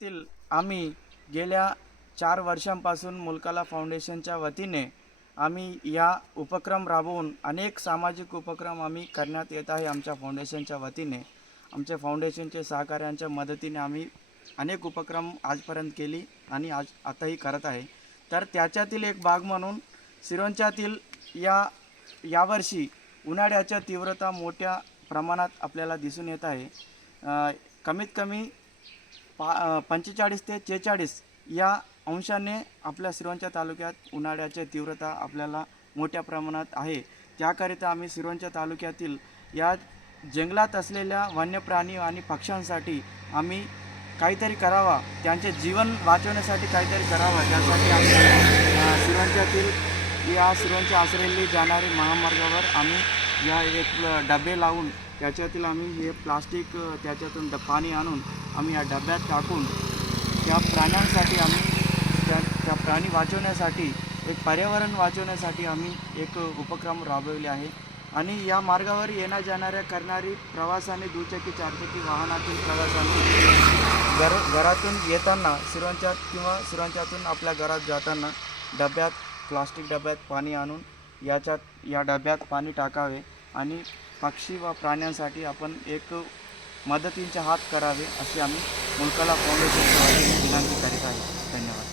तील आम्ही गेल्या 4 वर्षांपासून मुलकाला फाउंडेशनच्या वतीने आम्ही या उपक्रम राबवून अनेक सामाजिक उपक्रम आम्ही करण्यात येत आहे. आमच्या फाउंडेशनच्या वतीने आमच्या फाउंडेशनचे सहकाऱ्यांच्या मदतीने आम्ही अनेक उपक्रम आजपर्यंत केली आणि आताही करत आहे. तर त्याच्यातील एक भाग म्हणून सिरोंचातील यावर्षी उन्हाळ्याच्या तीव्रता मोठ्या प्रमाणात आपल्याला दिसून येत आहे. कमीत कमी 45 ते 46 या अंशाने आपल्या सिरोंचा तालुक्यात उन्हाळ्याची तीव्रता आपल्याला मोठ्या प्रमाणात आहे. त्याकरिता आम्ही सिरोंचा तालुक्यातील या जंगलात असलेल्या वन्य प्राणी आणि पक्ष्यांसाठी आम्ही काहीतरी करावा, त्यांचे जीवन वाचवण्यासाठी काहीतरी करावं. त्यासाठी आम्ही सिरोंचा आसरेली जाणारी महामार्गावर आम्ही या एक डबे लावून त्याच्यातील आम्ही हे प्लास्टिक त्याच्यातून पाणी आणून आम्ही या डब्यात टाकून त्या प्राण्यांसाठी आम्ही त्या प्राणी वाचवण्यासाठी एक पर्यावरण वाचवण्यासाठी आम्ही एक उपक्रम राबवले आहे. आणि या मार्गावर येण्या जाणाऱ्या करणारी प्रवासाने दुचाकी चारचाकी वाहनातील प्रवासाने घरातून येताना सिरोंचा किंवा सिरोंचातून आपल्या घरात जाताना प्लास्टिक डब्यात पाणी आणून या डब्यात पाणी टाकावे आणि पक्षी व प्राण्यांसाठी आपण एक मदतीचे हात करावे अशी आम्ही मुलकाला फाउंडेशनच्या वतीने विनंती करीत आहे. धन्यवाद.